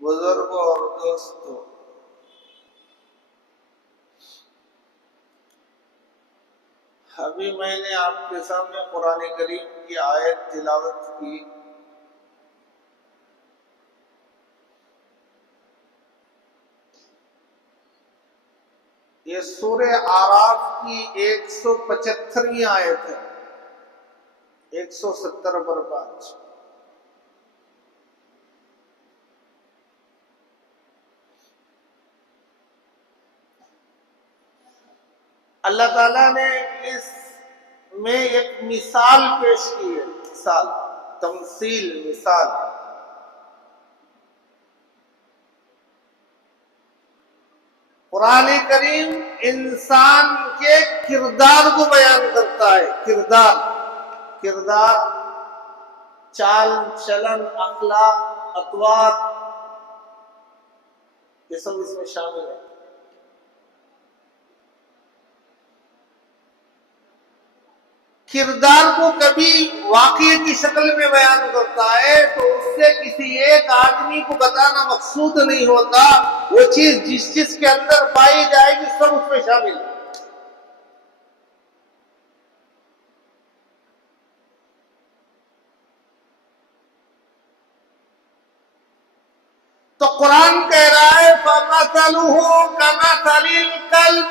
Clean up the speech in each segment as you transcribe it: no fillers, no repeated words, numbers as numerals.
बुजुर्गों और दोस्तों, अभी मैंने आपके सामने कुरान करीम की आयत तिलावत की। ये सूरे आराफ की 175वीं आयत है, 170 पर 5। अल्लाह ताला ने इसमें एक मिसाल पेश की है, मिसाल, तमसील, मिसाल। कुरान करीम इंसान के किरदार को बयान करता है। किरदार, चाल चलन, अखलाक, अतवार, ये सब इसमें शामिल है। किरदार को कभी वाकये की शक्ल में बयान करता है तो उससे किसी एक आदमी को बताना मकसूद नहीं होता, वो चीज जिस चीज के अंदर पाई जाएगी सब उसमें शामिल है। तो कुरान कह रहा है फमसलुहु कमसलिल कल्ब,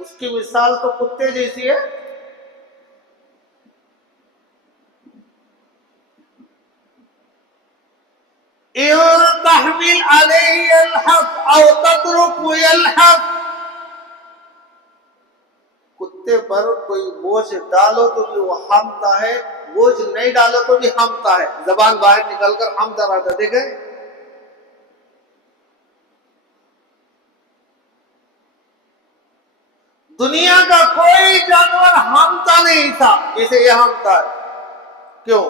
उसकी मिसाल तो कुत्ते जैसी है। तहमिल अलैहि यल्हस औ तत्रुकु यल्हस, कुत्ते पर कोई बोझ डालो तो भी वो हामता है, बोझ नहीं डालो तो भी हामता है, जबान बाहर निकलकर हामता रहता। देखे दुनिया का कोई जानवर हामता नहीं था जैसे ये हामता है। क्यों?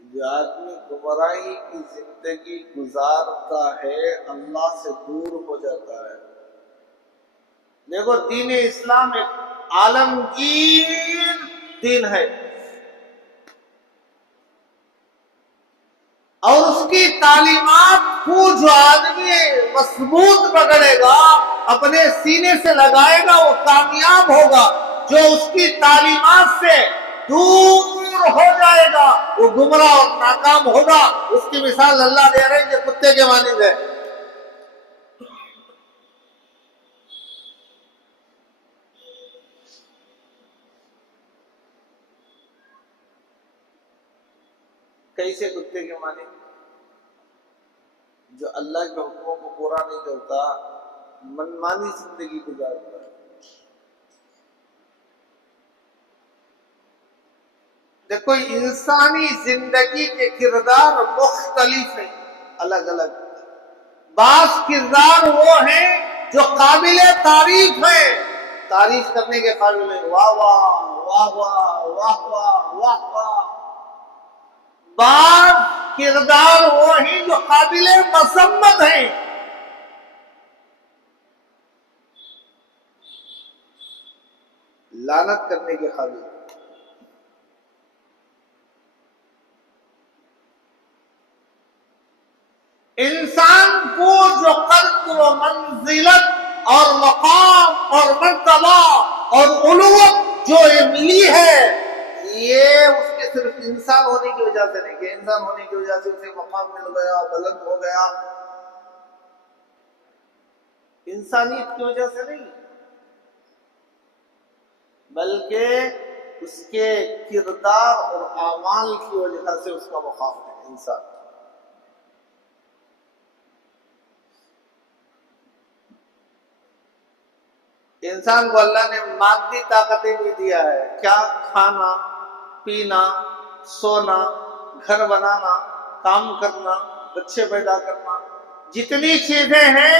जो आदमी गुमराही की जिंदगी गुजारता है अल्लाह से दूर हो जाता है। देखो दीन इस्लाम एक आलमगीर दीन है और उसकी तालीमात को जो आदमी मजबूत पकड़ेगा, अपने सीने से लगाएगा, वो कामयाब होगा। जो उसकी तालीमात से दूर हो जाएगा वो गुमराह और नाकाम होगा। उसकी मिसाल अल्लाह दे रहे हैं कि कुत्ते के मानिंद है। कैसे कुत्ते के मानिंद? जो अल्लाह के हुक्मों को पूरा नहीं करता, मनमानी जिंदगी गुजारता है। देखो इंसानी जिंदगी के किरदार मुख्तलिफ है, अलग अलग। बास किरदार वो हैं जो काबिले तारीफ है, तारीफ करने के काबिल है, वाह वाह वाह वाह वाह वाह वाह वाह। बास किरदार वो हैं जो काबिले मसम्मत है, लानत करने के काबिल। इंसान को जो कद्र व मंजिलत और मकाम और मर्तबा और उलूवत जो ये मिली है, ये उसके सिर्फ इंसान होने की वजह से नहीं कि इंसान होने की वजह से उसे मकाम मिल गया, बुलंद हो गया, इंसानियत की वजह से नहीं, बल्कि उसके किरदार और आमाल की वजह से उसका मकाम है इंसान। इंसान को अल्लाह ने मादी ताकतें भी दिया है। क्या? खाना, पीना, सोना, घर बनाना, काम करना, बच्चे पैदा करना, जितनी चीजें हैं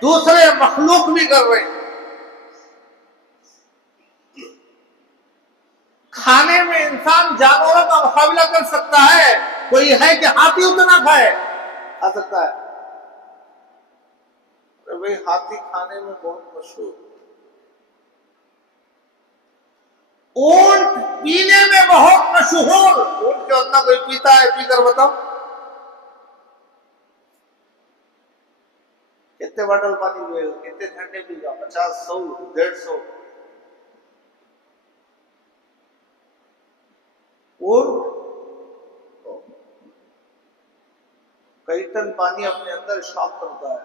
दूसरे मखलूक भी कर रहे हैं। खाने में इंसान जानवरों का मुकाबला कर सकता है। कोई है कि हाथी उतना खाए? खा सकता है? अरे भाई हाथी खाने में बहुत मशहूर। ऊंट पीने में बहुत मशहूर। ऊंट के उतना कोई पीता है? पीकर बताओ कितने बॉटल पानी पिएगा, कितने ठंडे पीगा? 50, 100, 150। ऊंट कई टन पानी अपने अंदर साफ करता है।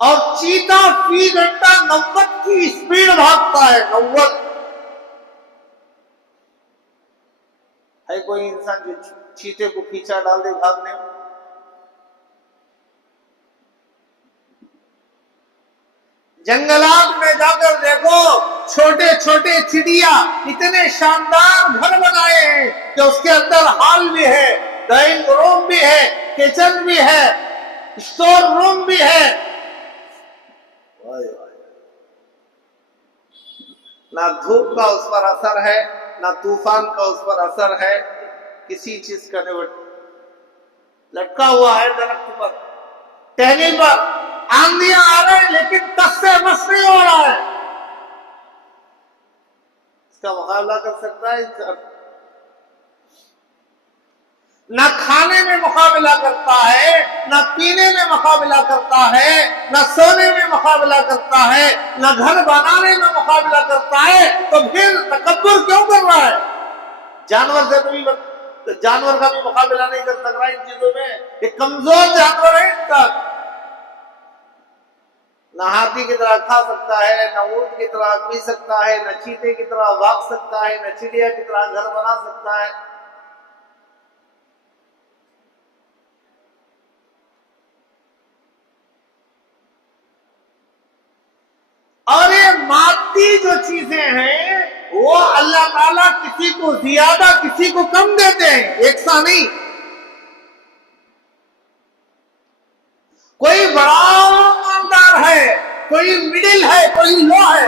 और चीता फी घंटा 90 की स्पीड भागता है। 90 है कोई इंसान जो चीते को पीछा डाल दे भागने में? जंगलात में जाकर देखो, छोटे छोटे चिड़िया इतने शानदार घर बनाए हैं कि उसके अंदर हॉल भी है, डाइनिंग रूम भी है, किचन भी है, स्टोर रूम भी है। ना धूप का उस पर असर है, ना तूफान का उस पर असर है, किसी चीज का नहीं। लटका हुआ है दरख्त पर, टहनी पर, आंधियां आ रहे हैं लेकिन तस से मस नहीं हो रहा है। इसका मुकाबला कर सकता है इंसान? ना खाने में मुकाबला करता है, ना पीने में मुकाबला करता है, ना सोने में मुकाबला करता है, ना घर बनाने में मुकाबला करता है, तो फिर तकब्बुर क्यों कर रहा है? जानवर से भी, जानवर का भी मुकाबला नहीं कर सक रहा इन चीजों में। एक कमजोर जानवर है इसका। ना हाथी की तरह खा सकता है, ना ऊंट की तरह पी सकता है, ना चीते की तरह भाग सकता है, ना चिड़िया की तरह घर बना सकता है। और ये मादी जो चीजें हैं वो अल्लाह ताला किसी को ज्यादा किसी को कम देते हैं, एक सा नहीं। कोई बड़ा मालदार है, कोई मिडिल है, कोई लो है।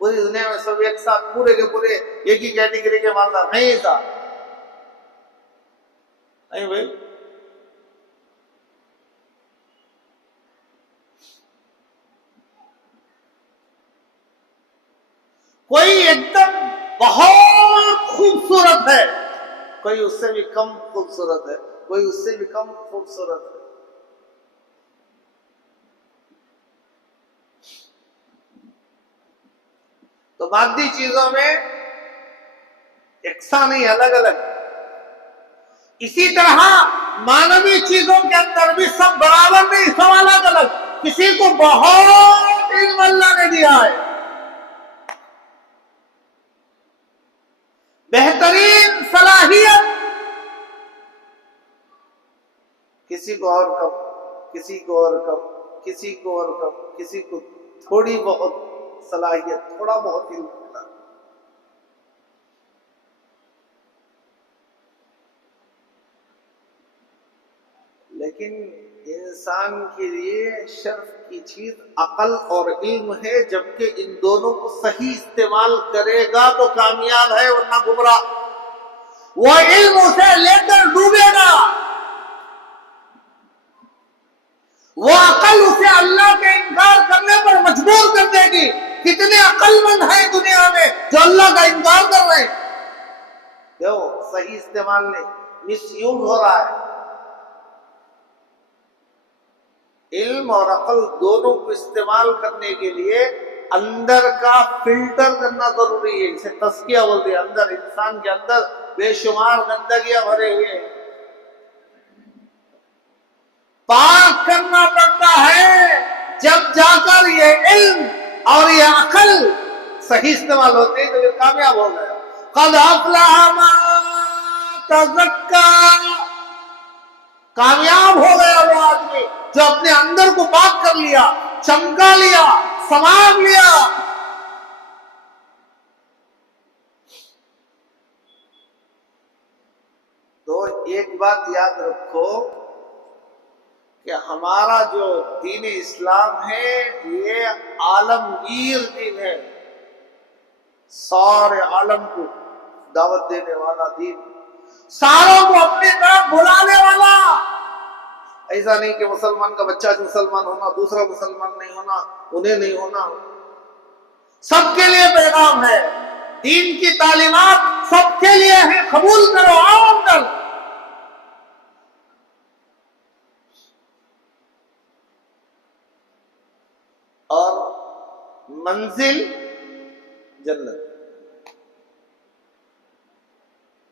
पूरी दुनिया में सब एक साथ पूरे के पूरे एक ही कैटेगरी के मालदार नहीं था, नहीं भाई। कोई एकदम बहुत खूबसूरत है, कोई उससे भी कम खूबसूरत है, कोई उससे भी कम खूबसूरत है। तो मादी चीजों में एकसा नहीं, अलग अलग। इसी तरह मानवीय चीजों के अंदर भी सब बराबर नहीं, सब अलग अलग। किसी को बहुत इल्म अल्लाह ने दिया है, बेहतरीन सलाहियत, किसी को और कम, किसी को और कम, किसी को और कम, किसी को थोड़ी बहुत सलाहियत, थोड़ा बहुत इल्म मिला। लेकिन इंसान के लिए शर्फ की चीज अकल और इल्म है, जबकि इन दोनों को सही इस्तेमाल करेगा तो कामयाब है, वरना गुमराह। वो इल्म उसे लेकर डूबेगा, वो अकल उसे अल्लाह के इनकार करने पर मजबूर कर देगी। कितने अकलमंद हैं दुनिया में जो अल्लाह का इनकार कर रहे हैं? क्यों? सही इस्तेमाल नहीं, मिसयूज हो रहा है। इल्म और अकल दोनों को इस्तेमाल करने के लिए अंदर का फिल्टर करना जरूरी है। इसे तस्किया बोलते हैं। अंदर, इंसान के अंदर बेशुमार गंदगियां भरे हुए हैं, पाक करना पड़ता है। जब जाकर ये इल्म और ये अकल सही इस्तेमाल होते हैं तो ये कामयाब हो गया। क़द अफ़लह मन तज़क्का, कामयाब हो गया वो आदमी जो अपने अंदर को पाक कर लिया, चमका लिया, संवार लिया। तो एक बात याद रखो कि हमारा जो दीन इस्लाम है ये आलमगीर दीन है, सारे आलम को दावत देने वाला दीन, सारों को अपनी तरफ बुलाने वाला। ऐसा नहीं कि मुसलमान का बच्चा मुसलमान होना, दूसरा मुसलमान नहीं होना, उन्हें नहीं होना। सबके लिए पैगाम है, दीन की तालीमात सबके लिए है, कबूल करो, आओ अंदर। और मंजिल जन्नत,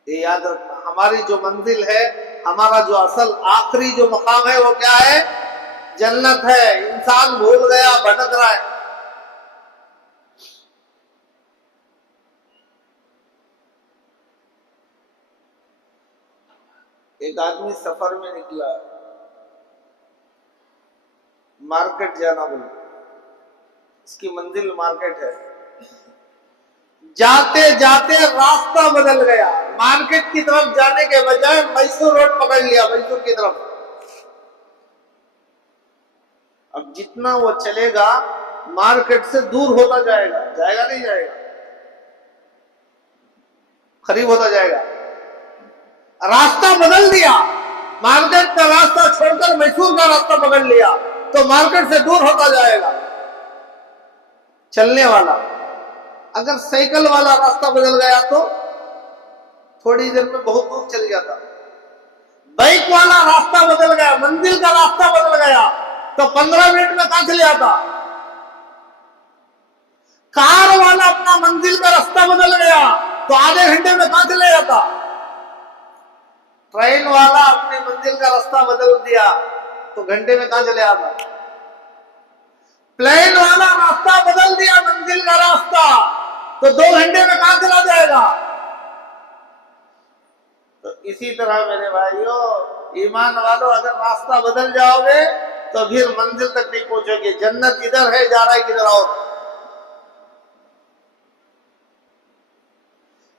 ये याद रखना। हमारी जो मंजिल है, हमारा जो असल आखिरी जो मकाम है वो क्या है? जन्नत है। इंसान भूल गया, भटक रहा है। एक आदमी सफर में निकला, मार्केट जाना बोले, उसकी मंजिल मार्केट है। जाते जाते रास्ता बदल गया, मार्केट की तरफ जाने के बजाय मैसूर रोड पकड़ लिया, मैसूर की तरफ। अब जितना वो चलेगा मार्केट से दूर होता जाएगा, जाएगा नहीं जाएगा, करीब होता जाएगा। रास्ता बदल दिया, मार्केट का रास्ता छोड़कर मैसूर का रास्ता पकड़ लिया तो मार्केट से दूर होता जाएगा। चलने वाला अगर साइकिल वाला रास्ता बदल गया तो थोड़ी देर में बहुत दूर चल जाता। बाइक वाला रास्ता बदल गया, मंजिल का रास्ता बदल गया तो 15 मिनट में कहां चले आता। कार वाला अपना मंजिल का रास्ता बदल गया तो आधे घंटे में कहां चले जाता। ट्रेन वाला अपनी मंजिल का रास्ता बदल दिया तो घंटे में कहां चले आता। प्लेन वाला रास्ता बदल दिया, मंजिल का रास्ता, तो 2 घंटे में कहां चला जाएगा। तो इसी तरह मेरे भाइयों, ईमान वालों, अगर रास्ता बदल जाओगे तो फिर मंजिल तक नहीं पहुंचोगे। जन्नत किधर है, जा रहा है किधर और।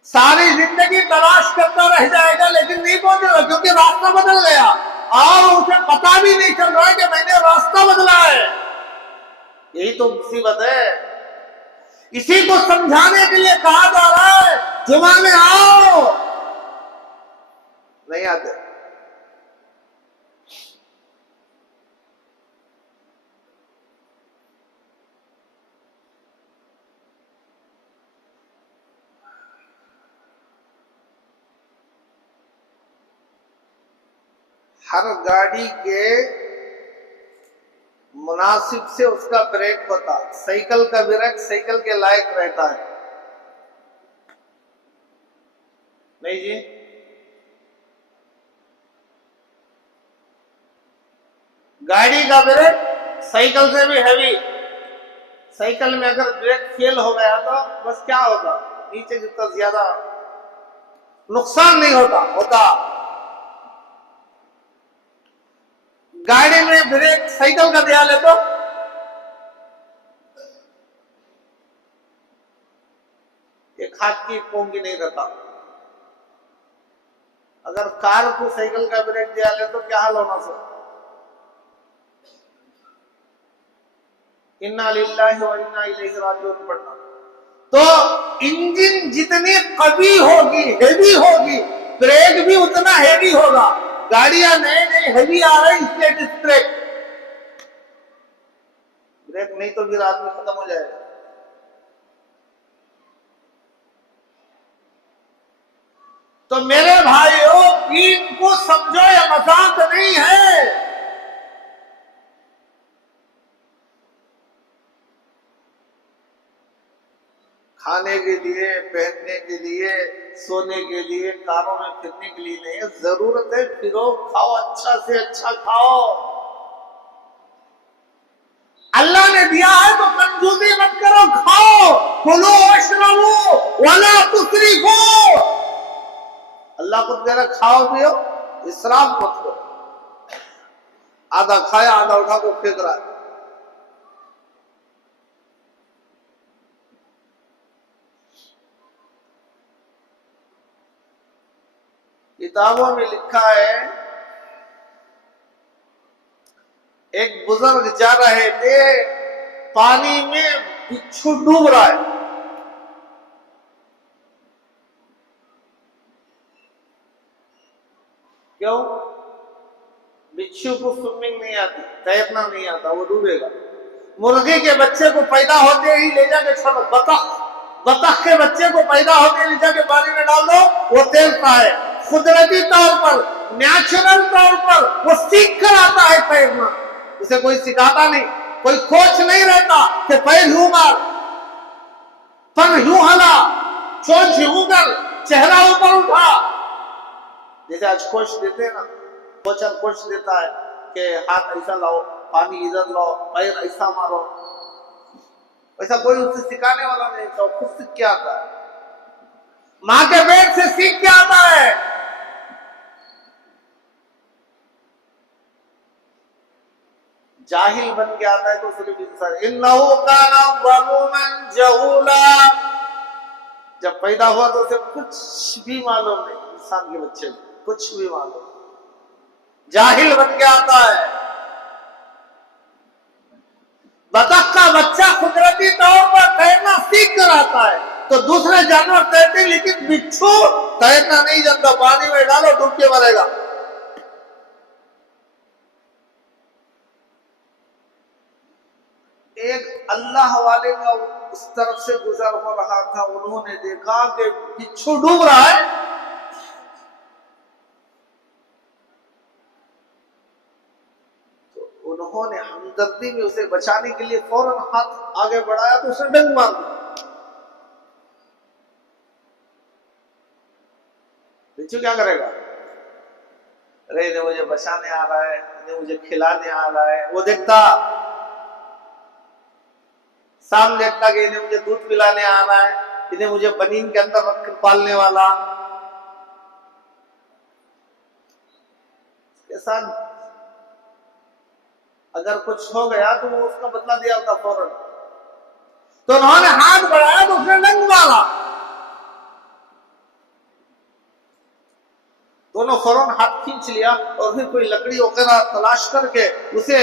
सारी जिंदगी तलाश करता रह जाएगा लेकिन नहीं पहुंचेगा क्योंकि रास्ता बदल गया और उसे पता भी नहीं चल रहा है कि मैंने रास्ता बदला है। यही तो मुसीबत है। इसी को समझाने के लिए कहा जा रहा है जुमा में आओ, नहीं आते। हर गाड़ी के मुनासिब से उसका ब्रेक होता। साइकिल का ब्रेक साइकिल के लायक रहता है, नहीं जी। गाड़ी का ब्रेक साइकिल से भी हैवी। साइकिल में अगर ब्रेक फेल हो गया तो बस क्या होगा, नीचे जितना ज्यादा नुकसान नहीं होता। गाड़ी में ब्रेक साइकिल का दिया ले तो एक हाथ की पोंगी नहीं रहता। अगर कार को साइकिल का ब्रेक दिया ले तो क्या हाल होना सर। इन्ना लिल्लाहि व इन्ना इलैहि राजिऊन पढ़ना। तो इंजन जितनी कवी होगी, हेवी होगी, ब्रेक भी उतना हेवी होगा। गाड़ियां नए हेवी आ रही, इसलिए डिस्क ब्रेक नहीं तो फिर आदमी खत्म हो जाएगा। तो मेरे भाइयों, दीन को समझो, या मजाक नहीं है। खाने के लिए, पहनने के लिए, सोने के लिए, कारों में फिरने के लिए नहीं है। जरूरत है फिरो, खाओ, अच्छा से अच्छा खाओ। अल्लाह ने दिया है तो कंजूसी मत करो, खाओ, कुलो वशरबू वला तुसरिफू। अल्लाह को कह रहा खाओ पियो, इसराफ मत करो। आधा खाया आधा उठा को फेंक रहा है। किताबों में लिखा है, एक बुजुर्ग जा रहे थे, पानी में बिच्छू डूब रहा है। क्यों? बिच्छू को स्विमिंग नहीं आती, तैरना नहीं आता, वो डूबेगा। मुर्गी के बच्चे को पैदा होते ही ले जाके छोड़ो, बतख के बच्चे को पैदा होते ले जाके पानी में डाल दो, वो तैरता है। कुदरती तौर पर, नेचुरल तौर पर वो सीख कर आता है तैरना। उसे कोई सिखाता नहीं, कोई कोच नहीं रहता कि पैर यूं मार, पर यूं हला, चोंच यूं कर, चेहरा ऊपर उठा। जैसे आज कोच देते हैं ना, कोचर कोच देता है कि हाथ ऐसा लाओ, पानी इधर लाओ, पैर ऐसा मारो। वैसा कोई उसे सिखाने वाला नहीं था, खुद सीख के आता है। मां के पेट से सीख के आता है। जाहिल बन के आता है तो सिर्फ इंसान। इन्नहु काना ज़लूमन जहूला। जब पैदा हुआ तो उसे कुछ भी मालूम नहीं, इंसान के बच्चे को कुछ भी मालूम, जाहिल बन के आता है। बतख का बच्चा कुदरती तौर पर तैरना सीख कर आता है, तो दूसरे जानवर तैरते, लेकिन बिच्छू तैरना नहीं जानता। पानी में डालो डूब के मरेगा। एक अल्लाह वाले का उस तरफ से गुजर हो रहा था, उन्होंने देखा कि बिच्छू डूब रहा है, तो उन्होंने हमदर्दी में उसे बचाने के लिए फौरन हाथ आगे बढ़ाया, तो उसे डंक मार दिया। बिच्छू क्या करेगा? अरे इन्हें मुझे बचाने आ रहा है, इन्हें मुझे खिलाने आ रहा है। वो देखता, सांप देखता कि इन्हें मुझे दूध पिलाने आ रहा है, इन्हें मुझे बनीन के अंदर रखकर पालने वाला। इसके साथ अगर कुछ हो गया तो वो उसका बदला दिया होता फौरन। तो उन्होंने हाथ बढ़ाया तो उसने डंक मारा। दोनों फौरन हाथ खींच लिया और फिर कोई लकड़ी वगैरह तलाश करके उसे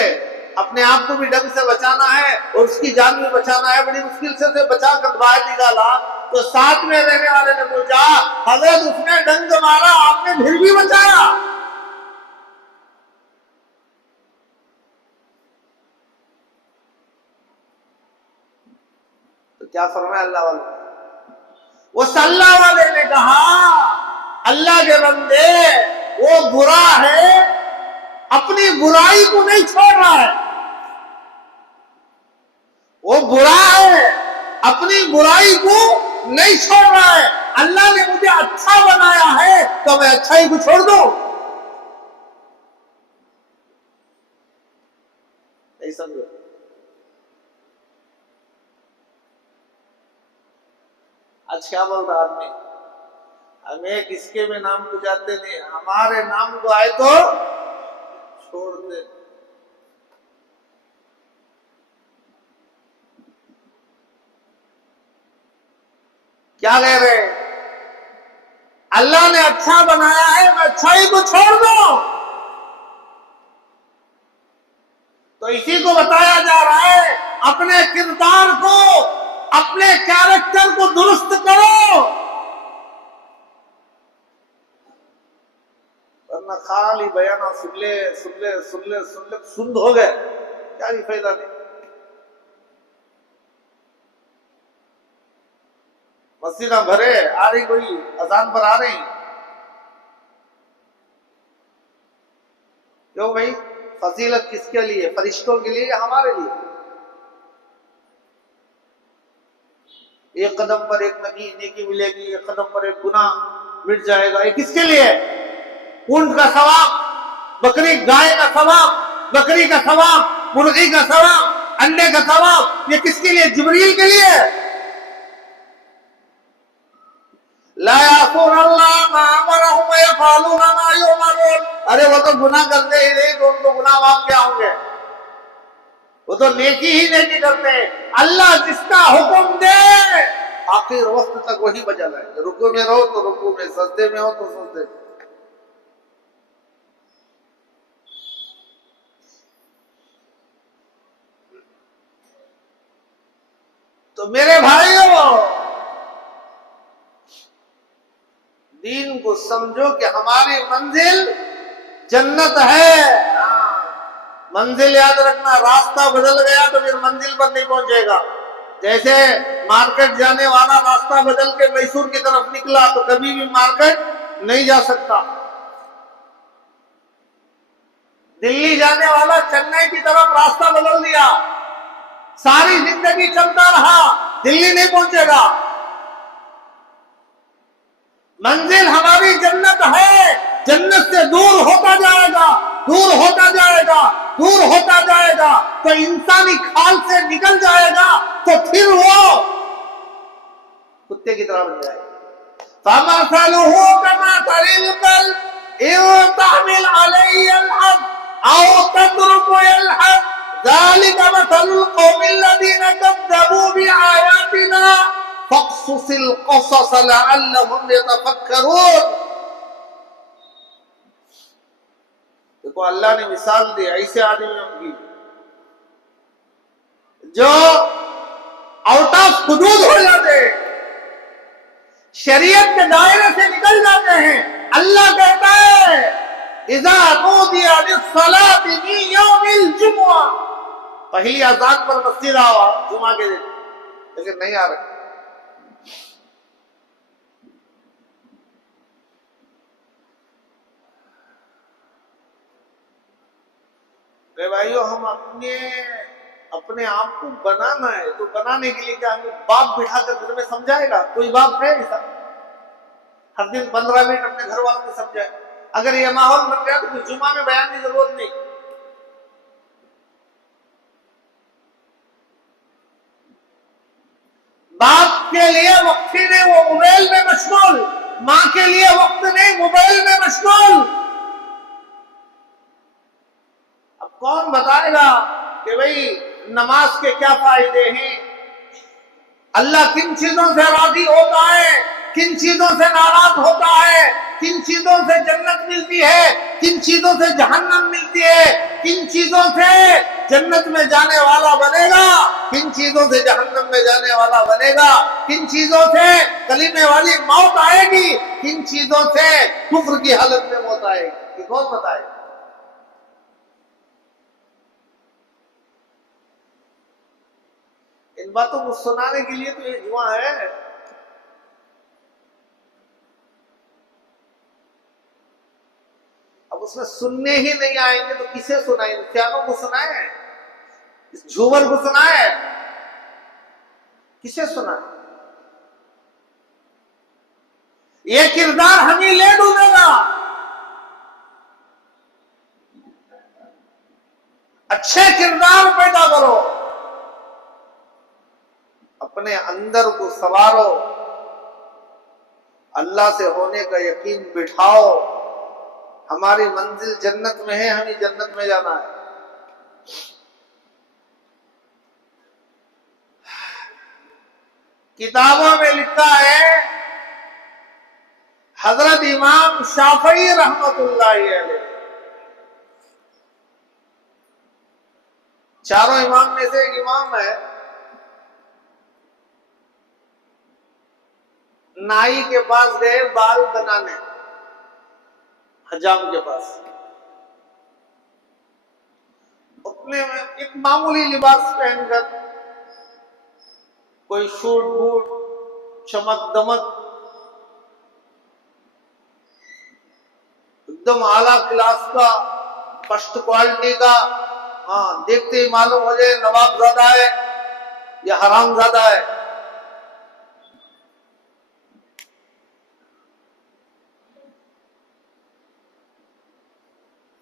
अपने आप को भी डंक से बचाना है और उसकी जान भी बचाना है। बड़ी मुश्किल से उसे बचा कर बाहर निकाला, तो साथ में रहने वाले ने पूछा, हजरत उसने डंक मारा, आपने फिर भी बचाया? तो क्या फरमाया अल्लाह वाले? वो अल्लाह वाले ने कहा, अल्लाह के बंदे, वो बुरा है, अपनी बुराई को नहीं छोड़ रहा है। वो बुरा है, अपनी बुराई को नहीं छोड़ रहा है। अल्लाह ने मुझे अच्छा बनाया है, तो मैं अच्छाई को छोड़ दूं? नहीं समझो। आज क्या बोल रहा आदमी, हमें किसके भी नाम को जाते नहीं, हमारे नाम को आए तो छोड़ दे। क्या कह रहे? अल्लाह ने अच्छा बनाया है, मैं अच्छाई को छोड़ दूं? तो इसी को बताया जा रहा है, अपने किरदार को, अपने कैरेक्टर को दुरुस्त करो, वरना खाली बयाना सुन ले सुन ले सुन ले सुन ले, सुन हो गए, क्या भी फायदा नहीं। मस्जिद भरे, आ रही कोई अजान पर आ रही, क्यों भाई? फजीलत किसके लिए? फरिश्तों के लिए या हमारे लिए? एक कदम पर एक नेकी मिलेगी, एक कदम पर एक गुनाह मिट जाएगा। ये किसके लिए? ऊंट का सवाब, बकरी गाय का सवाब, बकरी का सवाब, मुर्गी का सवाब, अंडे का सवाब, ये किसके लिए? जिब्रील के लिए। ला यासून अल्लाह मा अमरहुम व यफअलून मा युमरून। अरे वो तो गुनाह करते ही नहीं, तो उनको गुनाह माफ क्या होंगे? वो तो नेकी ही नेकी करते हैं। अल्लाह जिसका हुक्म दे, आखिर वक्त तक वही बजा लाए। रुकू में रहो तो रुकू में, सजदे में हो तो सजदे में। तो मेरे भाइयों, दीन को समझो कि हमारी मंजिल जन्नत है। मंजिल याद रखना, रास्ता बदल गया तो फिर मंजिल पर नहीं पहुंचेगा। जैसे मार्केट जाने वाला रास्ता बदल के मैसूर की तरफ निकला तो कभी भी मार्केट नहीं जा सकता। दिल्ली जाने वाला चेन्नई की तरफ रास्ता बदल दिया, सारी जिंदगी चलता रहा, दिल्ली नहीं पहुंचेगा। मंजिल हमारी जन्नत है, जन्नत से दूर होता जाएगा, दूर होता जाएगा, दूर होता जाएगा, तो इंसानी खाल से निकल जाएगा, तो फिर वो कुत्ते की तरह बन जाएगा। फमसलुहु कमसलिल कल्ब इन तहमिल अलैहि यल्हद औ तत्रुकु यल्हद ज़ालिका मसलुल कौमिल लज़ीना कज़्ज़बू बिआयातिना फक़्सुसिल क़सस लअल्लहुम यतफ़क्करून। देखो अल्लाह ने मिसाल दी ऐसे आदमियों की, जो आउट ऑफ हुदूद हो जाते हैं, शरीयत के दायरे से निकल जाते हैं। अल्लाह कहता है इज़ा नूदिया लिस्सलाति मिन यौमिल जुमुआ, पहली अज़ान पर मस्जिद आओ आप जुमा के दिन, लेकिन नहीं आ रहे। भाइयों, हम अपने आप को बनाना है, तो बनाने के लिए क्या हमें बाप बिठा कर घर में समझाएगा? कोई बाप है ऐसा हर दिन 15 मिनट अपने घर वालों को समझाए? अगर ये माहौल बन गया तो जुमा में बयान की जरूरत नहीं। बाप के लिए वक्त ही नहीं, वो मोबाइल में मशगूल। मां के लिए वक्त नहीं, मोबाइल में मशगूल। अब कौन बताएगा कि भाई नमाज के क्या फायदे हैं, अल्लाह किन चीजों से राजी होता है, किन चीजों से नाराज होता है, किन चीजों से जन्नत मिलती है, किन चीजों से जहन्नम मिलती है, किन चीजों से जन्नत में जाने वाला बनेगा, किन चीजों से जहन्नम में जाने वाला बनेगा, किन चीजों से कलीमे वाली मौत आएगी, किन चीजों से कुफ्र की हालत में मौत आएगी, कौन बताएगा? इन बातों को सुनाने के लिए तो ये जुआ है। अब उसमें सुनने ही नहीं आएंगे तो किसे सुनाए? मुखियानों को सुनाए, इस झूमर को सुनाए, किसे सुनाए? ये किरदार हम ही ले डूबेगा। अच्छे किरदार पैदा करो, अपने अंदर को संवारो, अल्लाह से होने का यकीन बिठाओ। हमारी मंजिल जन्नत में है, हमें जन्नत में जाना है। किताबों में लिखा है हजरत इमाम शाफई रहमतुल्लाहि अलैह, चारों इमाम में से एक इमाम है, नाई के पास गए बाल बनाने, हजाम के पास। अपने एक मामूली लिबास पहनकर, कोई शूट बूट, चमक दमक, एकदम आला क्लास का, फर्स्ट क्वालिटी का, हाँ देखते ही मालूम हो जाए नवाब ज्यादा है या हराम ज्यादा है।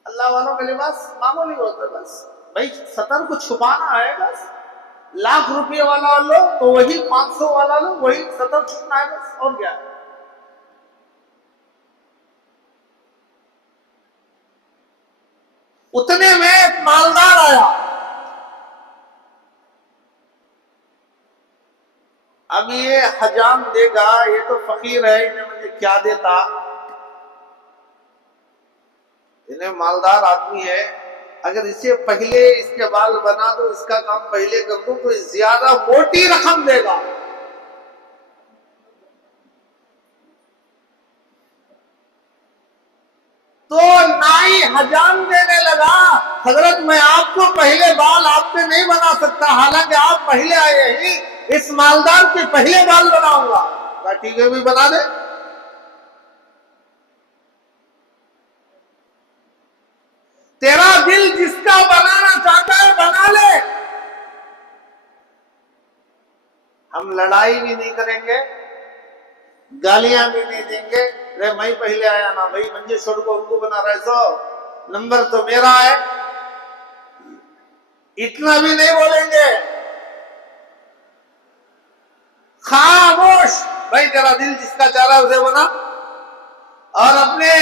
अल्लाह वालों का लिबास मामूली होता है, बस भाई सतर को छुपाना है, बस लाख रुपये वाला लो तो वही 500 वाला लो, वही सतर छुपना है बस, और क्या है? उतने में एक मालदार आया। अब ये हजाम देगा, ये तो फकीर है, इन्हें मुझे क्या देता, इन्हें मालदार आदमी है, अगर इसे पहले इसके बाल बना दो, इसका काम पहले कर दूं तो ज्यादा मोटी रकम देगा। तो नाई हजाम देने लगा, हजरत मैं आपको पहले बाल आप पे नहीं बना सकता, हालांकि आप पहले आए ही, इस मालदार के पहले बाल बनाऊंगा। ठीक है, भी बना दे। तेरा दिल जिसका बनाना चाहता है बना ले, हम लड़ाई भी नहीं करेंगे, गालियां भी नहीं देंगे। अरे मैं पहले आया ना भाई, मंजे छोड़ को उनको बना रहे, सो नंबर तो मेरा है, इतना भी नहीं बोलेंगे। खामोश, भाई तेरा दिल जिसका चाह रहा है उसे बना। और अपने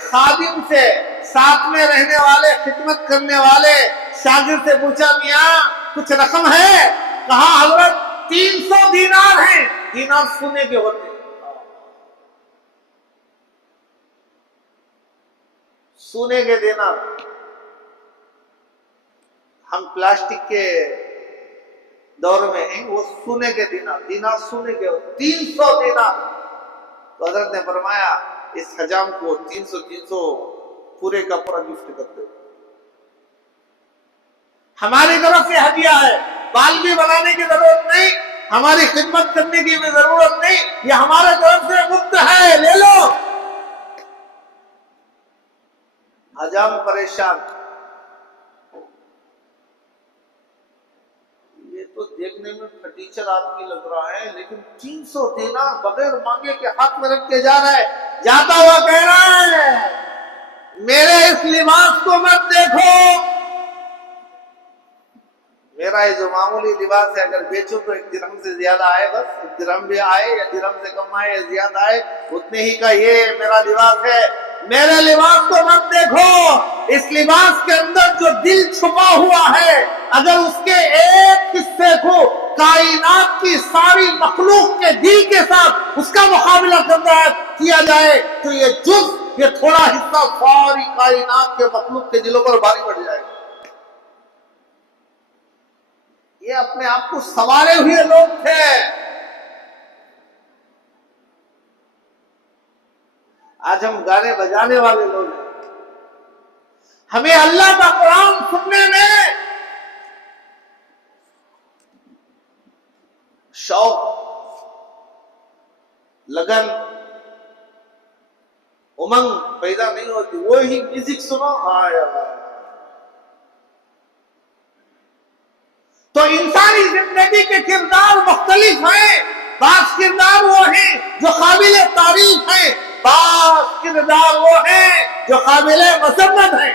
खादिम से, साथ में रहने वाले, खिदमत करने वाले शागिर्द से पूछा, मियां कुछ रकम है? कहा हजरत 300 दीनार हैं। दीनार सोने के होते, सोने के दीनार। हम प्लास्टिक के दौर में है, वो सोने के दीनार सोने के 300 दीनार। तो हजरत ने फरमाया इस हजाम को 300 पूरे का पूरा गिफ्ट करते हो। हमारी तरफ से हदिया है, बाल भी बनाने की जरूरत नहीं, हमारी खिदमत करने की भी जरूरत नहीं, ये हमारे तरफ से मुफ्त है, ले लो। हजाम परेशान, ये तो देखने में फटीचर आदमी लग रहा है, लेकिन 300 दीनार बगैर मांगे के हाथ में रख के जा रहा है। जाता हुआ कह रहा है मेरे इस लिबास को मत देखो, मेरा ये जो मामूली लिबास है अगर बेचो तो 1 दिरहम से ज्यादा आए, बस 1 दिरहम भी आए या दिरहम से कम आए या ज्यादा आए, उतने ही का ये मेरा लिबास है। मेरे लिबास को मत देखो, इस लिबास के अंदर जो दिल छुपा हुआ है, अगर उसके एक हिस्से को कायनात की सारी मखलूक के दिल के साथ उसका मुकाबला किया जाए तो ये जुज़, ये थोड़ा हिस्सा सारी कायनात के मखलूक के दिलों पर भारी पड़ जाएगा। ये अपने आप को संवारे हुए लोग थे। आज हम गाने बजाने वाले लोग हैं। हमें अल्लाह का कुरान सुनने में शौक, लगन, उमंग पैदा नहीं होती। वो ही म्यूजिक सुनो, हाँ यार। तो इंसानी जिंदगी के किरदार मुख्तलिफ हैं। बास किरदार वो हैं जो काबिल तारीफ हैं, बास किरदार वो हैं जो काबिल मसम्मत हैं।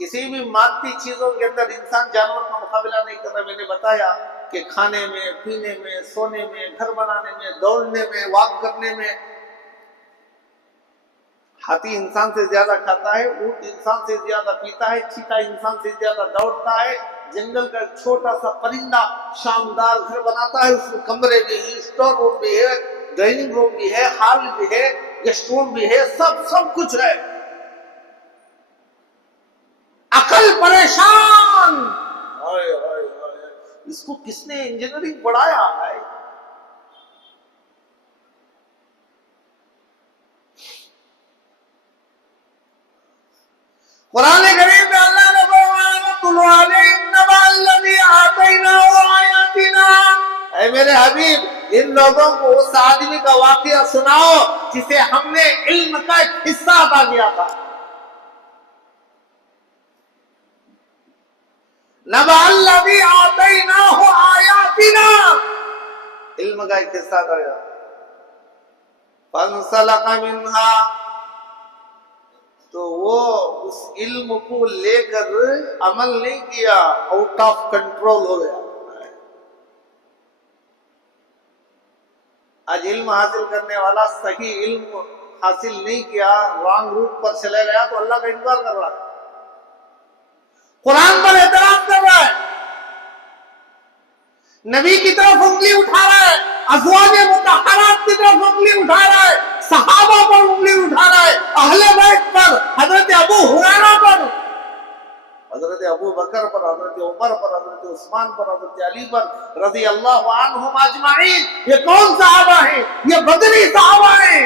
किसी भी मादती चीजों के अंदर इंसान जानवर का मुकाबला नहीं कर रहा। मैंने बताया कि खाने में, पीने में, सोने में, घर बनाने में, दौड़ने में, वॉक करने में हाथी इंसान से ज्यादा खाता है, ऊंट इंसान से ज्यादा पीता है, चीता इंसान से ज्यादा दौड़ता है। जंगल का छोटा सा परिंदा शानदार घर बनाता है, उसमें कमरे भी है, स्टोर रूम भी है, डाइनिंग रूम भी है, हॉल भी है, गेस्ट रूम भी है, सब कुछ है। अकल परेशान, हाय हाय हाय, इसको किसने इंजीनियरिंग पढ़ाया है? कुरान करीम में अल्लाह ने फरमाया ऐ मेरे हबीब इन लोगों को उस आदमी का वाकया सुनाओ जिसे हमने इल्म का एक हिस्सा अता किया था। नबअल्लज़ी आतैनाहु आयातिना, इल्म का एक हिस्सा था। फंसलका मिन्हा, तो वो उस इल्म को लेकर अमल नहीं किया, आउट ऑफ कंट्रोल हो गया। आज इल्म हासिल करने वाला सही इल्म हासिल नहीं किया, रॉन्ग रूट पर चले गया तो अल्लाह का इनकार कर रहा है, कुरान पर एतराज कर रहा है, नबी की तरफ उंगली उठा रहा है, अज़वाज मुतहहरात की तरफ उंगली उठा रहा है, सहाबा पर उंगली उठा रहा है, अहले बैत पर, हजरत अबू हुरैरा पर, हजरत अबू बकर पर, हजरत उमर पर, हजरत उस्मान पर, हजरत अली पर रज़ी अल्लाहु अन्हुम अजमईन। ये कौन सहाबा है? ये बदरी सहाबा है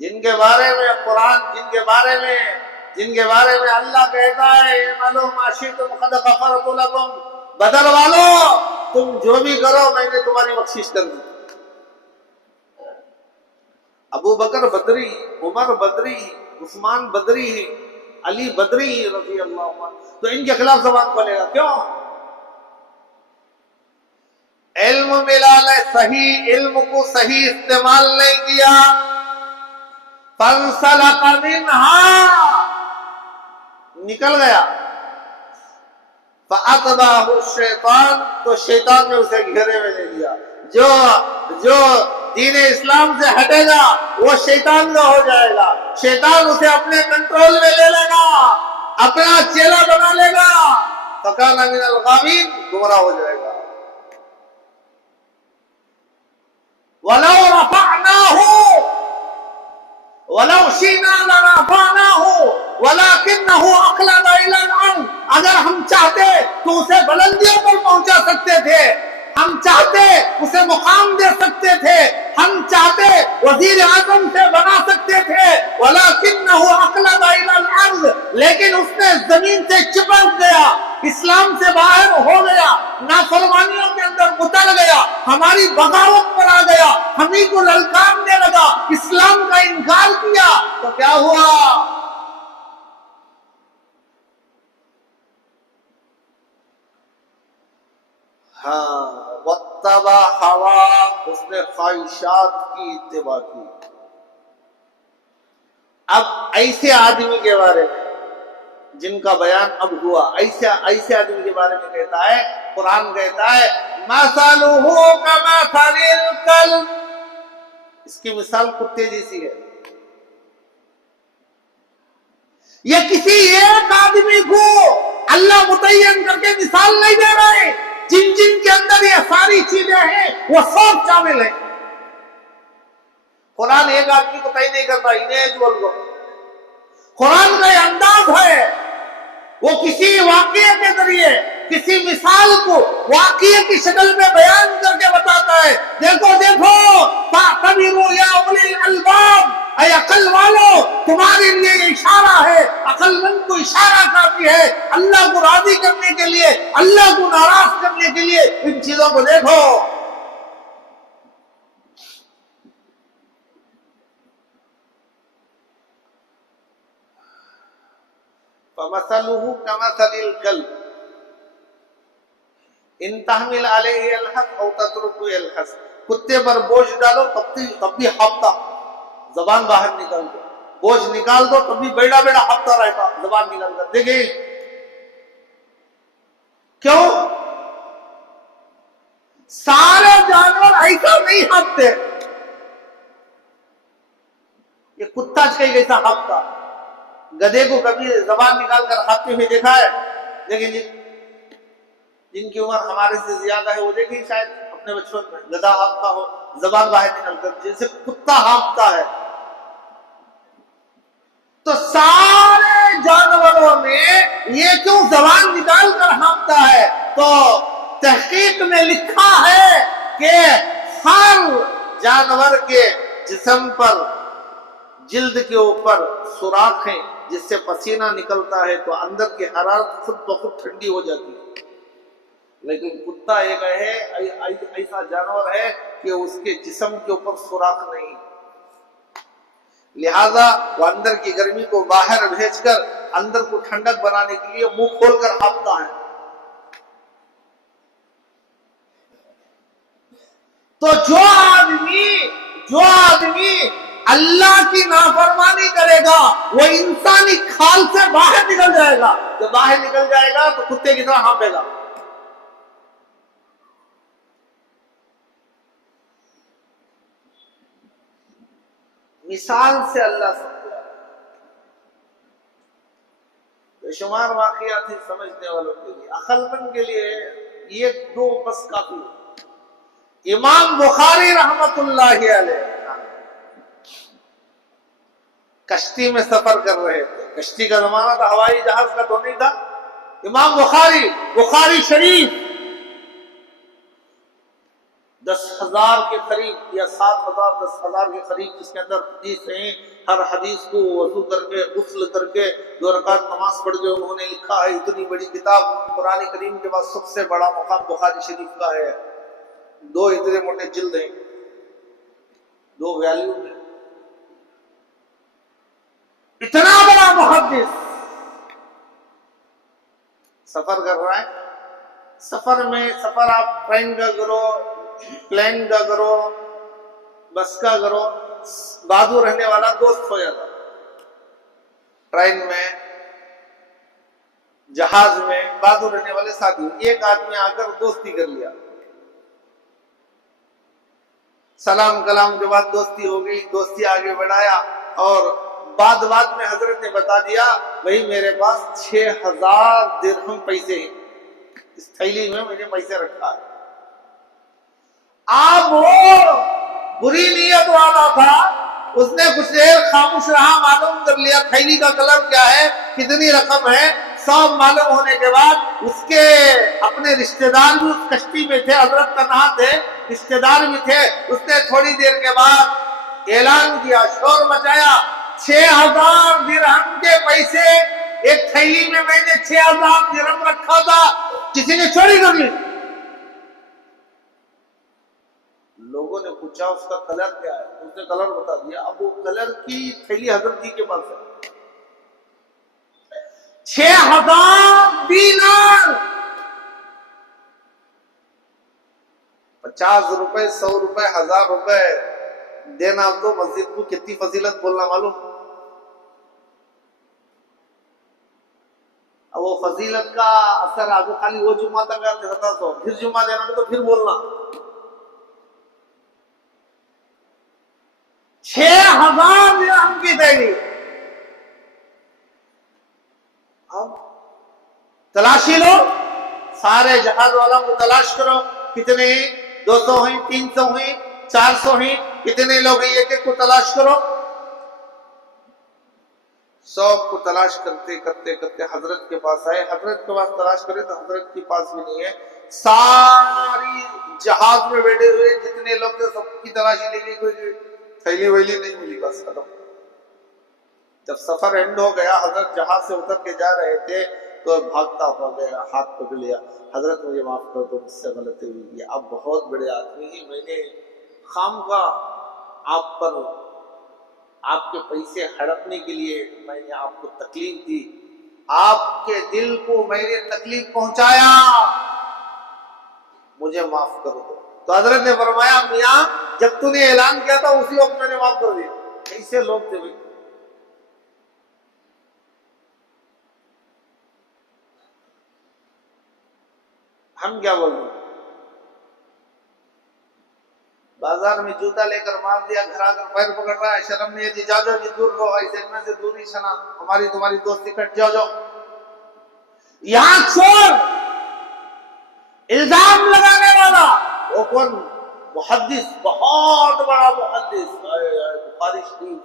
जिनके बारे में कुरान, जिनके बारे में अल्लाह कहता है मालूम माशितुम क़द गफ़रतु लकुम, बदर वालों तुम जो भी करो मैंने तुम्हारी बख्शिश कर दी। अबू बकर बदरी, उमर बदरी, उस्मान बदरी, अली बदरी रज़ी अल्लाह अन्हु, तो इनके खिलाफ ज़बान खोलेगा क्यों? इल्म मिला ले, सही इल्म को सही इस्तेमाल नहीं किया। फंसलका मिन्हा, निकल गया, फअतबअहु शैतान, तो शैतान ने उसे घेरे में ले लिया। जो दीन इस्लाम से हटेगा वो शैतान का हो जाएगा, शैतान उसे अपने कंट्रोल में ले लेगा, अपना चेला बना लेगा, फकाना मिनल गावीन, गुमराह हो जाएगा। वलौ रफअनाहु, अगर हम चाहते तो उसे बुलंदियों पर पहुंचा सकते थे, हम चाहते उसे मुकाम दे सकते थे, हम चाहते वजीर आजम से बना सकते थे, लेकिन उसने जमीन से चिपक गया, इस्लाम से बाहर हो गया, नाफरमानियों के अंदर उतर गया, हमारी बगावत पर आ गया, हम ही को ललकारने लगा, इस्लाम का इनकार किया, तो क्या हुआ? हाँ, वत्तबा हवा, उसने ख्वाहिशात की इत्तिबा की। अब ऐसे आदमी के बारे में जिनका बयान अब हुआ, ऐसे आदमी के बारे में कहता है, कुरान कहता है मसलुहु कमसलिल कल्ब, इसकी मिसाल कुत्ते जैसी है। ये किसी एक आदमी को अल्लाह मुतय्यन करके मिसाल नहीं दे रहे, जिन जिन के अंदर ये सारी चीजें हैं वो सब शामिल है। कुरान एक आदमी को तय नहीं करता, इंडिविजुअल को। कुरान का अंदाज है, वो किसी वाकये के जरिए किसी मिसाल को वाकये की शक्ल में बयान करके बताता है। देखो देखो, फातबिरू या उलिल अलबाब, ऐ अकल वालो, तुम्हारे लिए इशारा है, अकलमंद को इशारा करती है अल्लाह को राजी करने के लिए, अल्लाह को नाराज करने के लिए। इन चीजों को देखो। फमसलुहु कमसलिल कल्ब इन तहमिल अलैहि अलहस औ तत्रुकु अलहस, कुत्ते पर बोझ डालो तब भी हाँफता, जबान बाहर निकाल दो, बोझ निकाल दो तब भी बेड़ा बेड़ा हाँफता रहता, जबान निकाल कर। देखिए क्यों? सारे जानवर ऐसा नहीं हाँफते, ये कुत्ता कहीं कैसा हाँफता। गधे को कभी जबान निकाल कर हाँफते हुए देखा है? लेकिन जिनकी उम्र हमारे से ज्यादा है वो देखिए, शायद अपने बचपन में गधा हाँफता हो, जबान बाहर निकलकर, जैसे कुत्ता हाँफता है। तो सारे जानवरों में ये क्यों जबान निकाल कर हाँफता है? तो तहकीक में लिखा है कि हर जानवर के जिस्म पर, जिल्द के ऊपर सुराख है जिससे पसीना निकलता है, तो अंदर की हरारत खुद ब खुद ठंडी हो जाती है। लेकिन कुत्ता एक है, ऐसा जानवर है कि उसके जिस्म के ऊपर सुराख नहीं, लिहाजा वो अंदर की गर्मी को बाहर भेजकर अंदर को ठंडक बनाने के लिए मुंह खोलकर हाँफता है। तो जो आदमी अल्लाह की नाफरमानी करेगा वो इंसानी खाल से बाहर निकल जाएगा। जब बाहर निकल जाएगा तो कुत्ते की तरह हाँफेगा। मिसाल से अल्लाह समझा, बेशुमार वाक़ियात थी समझने वालों के लिए, अक्लमंद के लिए ये दो बस काफी है। इमाम बुखारी रहमतुल्लाहि अलैह कश्ती में सफर कर रहे थे, कश्ती का जमाना था, हवाई जहाज का तो नहीं था। इमाम बुखारी शरीफ 10,000 के करीब या 7,000 10,000 के करीब जिसके अंदर हदीस हैं, हर हदीस को वजू करके गुस्ल करके 2 रकात नमाज पढ़ के उन्होंने लिखा है। इतनी बड़ी किताब, कुरान करीम के बाद सबसे बड़ा मुकाम बुखारी शरीफ का है। 2 इतने मोटे जिल्द हैं, 2 वॉल्यूम है। इतना बड़ा मुहद्दिस सफर कर रहा है। सफर आप ट्रेन का करो, प्लेन का करो, बस का करो, बाजू रहने वाला दोस्त हो जाता। ट्रेन में, जहाज में बाजू रहने वाले साथी, एक आदमी आकर दोस्ती कर लिया, सलाम कलाम के बाद दोस्ती हो गई, दोस्ती आगे बढ़ाया और बाद में हजरत ने बता दिया, भाई मेरे पास 6,000 दिरहम पैसे हैं, इस थैली में मैंने पैसे रखा है। आप वो बुरी नीयत वाला था, उसने कुछ देर खामोश रहा, मालूम कर लिया थैली का कलर क्या है, कितनी रकम है। सब मालूम होने के बाद उसके अपने रिश्तेदार भी उस कश्ती में थे, हजरत तन्हा थे, रिश्तेदार भी थे। उसने थोड़ी देर के बाद ऐलान किया, शोर मचाया, 6000 दिरहम के पैसे एक थैली में मैंने 6000 दिरहम रखा था, किसी ने चोरी कर ली। लोगों ने पूछा उसका कलर क्या है, उसने कलर बता दिया। अब वो कलर की थैली हजरत जी के पास है। 6000 दीनार, 50 रुपए, 100 रुपए, 1000 रुपए देना तो मस्जिद को कितनी फजीलत बोलना मालूम। अब वो फजीलत का असर आगे खाली वो जुम्मा तक रहता, तो फिर जुम्मा देना तो फिर बोलना। 6000 दिरहम की थैली। अब तलाशी लो, सारे जहाज वालों को तलाश करो, कितने हैं, 200 हैं, 300 हैं, 400 हैं, कितने लोग हैं, एक एक को तलाश करो। सबको तलाश करते करते करते हजरत के पास आए। हजरत के पास तलाश करे तो हजरत के पास भी नहीं है। सारी जहाज में बैठे हुए जितने लोग थे सबकी तलाशी ले गई, कोई थैली वैली नहीं मिली, बस खत्म। जब सफर एंड हो गया, हजरत जहाज से उतर के जा रहे थे तो भागता हो गया, हाथ पकड़ लिया, हजरत मुझे माफ कर दो, मुझसे गलती हुई, आप बहुत बड़े आदमी हैं, मैंने खामखा आप पर आपके पैसे हड़पने के लिए मैंने आपको तकलीफ दी, आपके दिल को मैंने तकलीफ पहुंचाया, मुझे माफ कर दो। तो हजरत ने फरमाया, मियां जब तूने ऐलान किया था उसी वक्त मैंने माफ कर दिया। कैसे लोग थे भाई, हम क्या बोल रहे हैं। बाजार में जूता लेकर मार दिया, घर आकर पैर पकड़ रहा है, शर्म नहीं है, जाओ जाओ जी दूर रहो, ऐसे में से दूरी छना, हमारी तुम्हारी दोस्ती कट, जाओ जाओ। यहां चोर, इल्जाम लगाने वाला, वो कौन, मुहद्दिस, बहुत बड़ा मुहद्दिस, बुखारी शरीफ।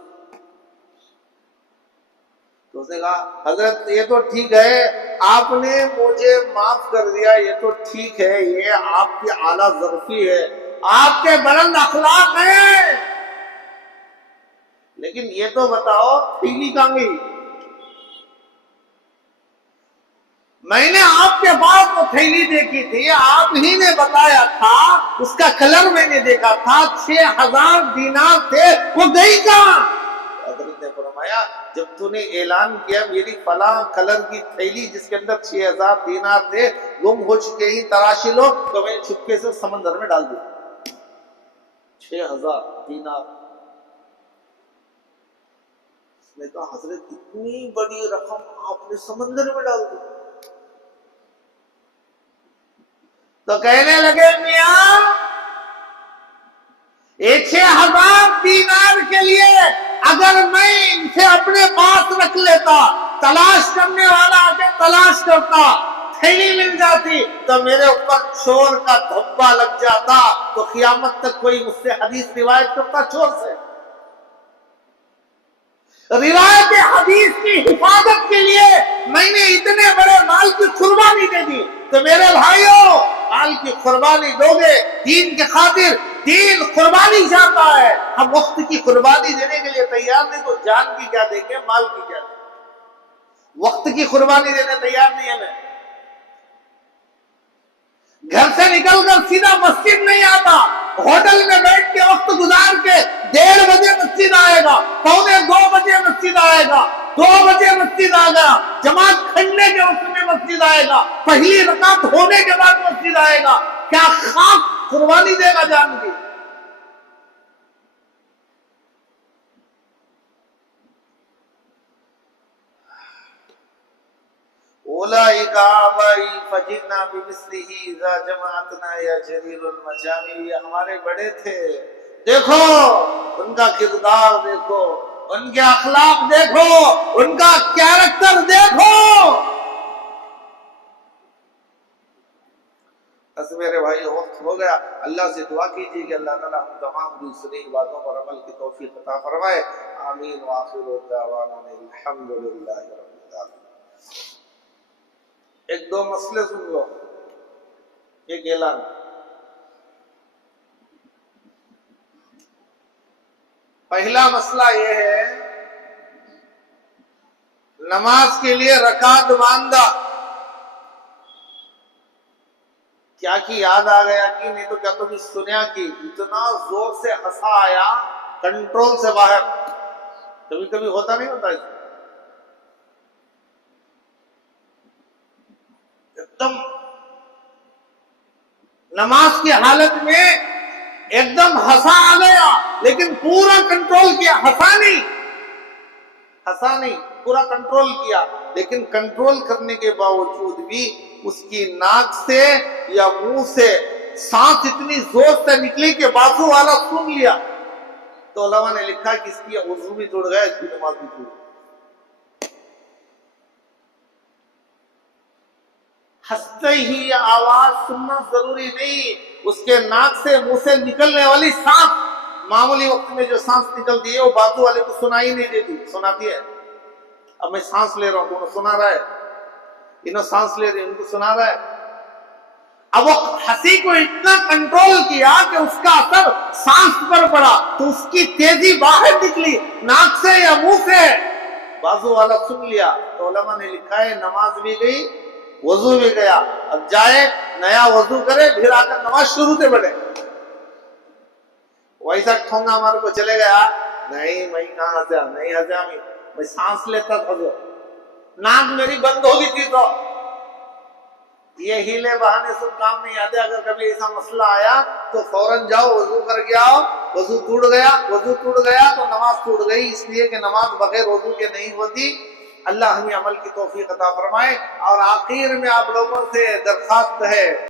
तो उसने कहा, हजरत ये तो ठीक है, आपने मुझे माफ कर दिया, ये तो ठीक है, ये आपकी आला ज़र्फी है, आपके बुलंद अखलाक हैं, लेकिन ये तो बताओ थैली कहां गई। मैंने आपके पास वो थैली देखी थी, आप ही ने बताया था, उसका कलर मैंने देखा था, 6000 दीनार थे, वो गई कहां। हजरत ने फरमाया, जब तूने ऐलान किया मेरी फला कलर की थैली जिसके अंदर 6000 दीनार थे गुम हो चुके ही, तलाशी लो, तो मैंने छुपके से समंदर में डाल दिया। 6000 दीनार। उसने कहा, हजरत इतनी बड़ी रकम आपने समंदर में डाल दी। तो कहने लगे, मियां ये 6000 दीनार के लिए अगर मैं इनसे अपने पास रख लेता, तलाश करने वाला आके तलाश करता, थैली मिल जाती, तो मेरे ऊपर चोर का धब्बा लग जाता, तो क़यामत तक कोई मुझसे हदीस रिवायत करता चोर से। रिवायत हदीस की हिफाजत के लिए मैंने इतने बड़े माल की कुर्बानी दे दी। तो मेरे भाइयों, माल की कुर्बानी दोगे दीन के खातिर, दीन कुर्बानी चाहता है। हम वक्त की कुर्बानी देने के लिए तैयार नहीं, तो जान की क्या देंगे, माल की क्या देंगे। वक्त की कुर्बानी देने तैयार नहीं है। मैं घर से निकलकर सीधा मस्जिद नहीं आता, होटल में बैठ के वक्त गुजार के 1:30 बजे मस्जिद आएगा, 1:45 बजे मस्जिद आएगा, 2 बजे मस्जिद आ गया, जमात खड़ने के वक्त में मस्जिद आएगा, पहली रकात होने के बाद मस्जिद आएगा। क्या खाक कुर्बानी देगा जान की। हमारे बड़े थे, देखो उनका किरदार, देखो उनके अखलाक, देखो उनका कैरेक्टर, देखो बस मेरे भाई वक्त हो गया। अल्लाह से दुआ कीजिए कि अल्लाह ताला हम तमाम दूसरी बातों पर अमल की तौफीक अता फरमाए। आमीन व आखिरु दावाना अल्हम्दुलिल्लाहि रब्बिल आलमीन। एक दो मसले सुन लो, एक ऐलान। पहला मसला यह है, नमाज के लिए रकात बांधा, क्या कि याद आ गया कि नहीं तो क्या तुम सुनिया कि इतना जोर से हंसा आया कंट्रोल से बाहर। कभी कभी होता नहीं होता एकदम नमाज की हालत में एकदम हंसा आ गया, लेकिन पूरा कंट्रोल किया। हंसा नहीं, पूरा कंट्रोल किया, लेकिन कंट्रोल करने के बावजूद भी उसकी नाक से या मुंह से सांस इतनी जोर से निकली कि बाजू वाला सुन लिया। तो उलमा ने लिखा कि इसकी वजू भी टूट गया, इसकी नमाज भी टूट गई। हंसते ही आवाज सुनना जरूरी नहीं, उसके नाक से मुंह से निकलने वाली सांस, मामूली वक्त में जो सांस निकलती है वो बाजू वाले को सुनाई नहीं देती, सुनाती है। अब मैं सांस ले रहा हूं, तो सुना रहा है, इन्होंने सांस ले रही उनको सुना रहा है। अब वो हंसी को इतना कंट्रोल किया कि उसका असर सांस पर पड़ा, तो उसकी तेजी बाहर निकली, नाक से या मुंह से, बाजू वाला सुन लिया। तो उलमा ने लिखा है नमाज भी गई, वजू भी गया। अब जाए नया वजू करे, फिर आकर नमाज शुरू से बढ़े। वैसा ठोंगा हमारे को चले गया, नहीं मैं कहां हंसा, नहीं हंसा, मैं सांस लेता था, जो नाक मेरी बंद हो गई थी। तो ये हीले बहाने सब काम नहीं आते। अगर कभी ऐसा मसला आया तो फौरन जाओ, वजू करके आओ। वजू टूट गया तो नमाज टूट गई, इसलिए कि नमाज बगैर वजू के नहीं होती। अल्लाह हमें अमल की तौफीक अता फरमाए। और आखिर में आप लोगों से दरखास्त है,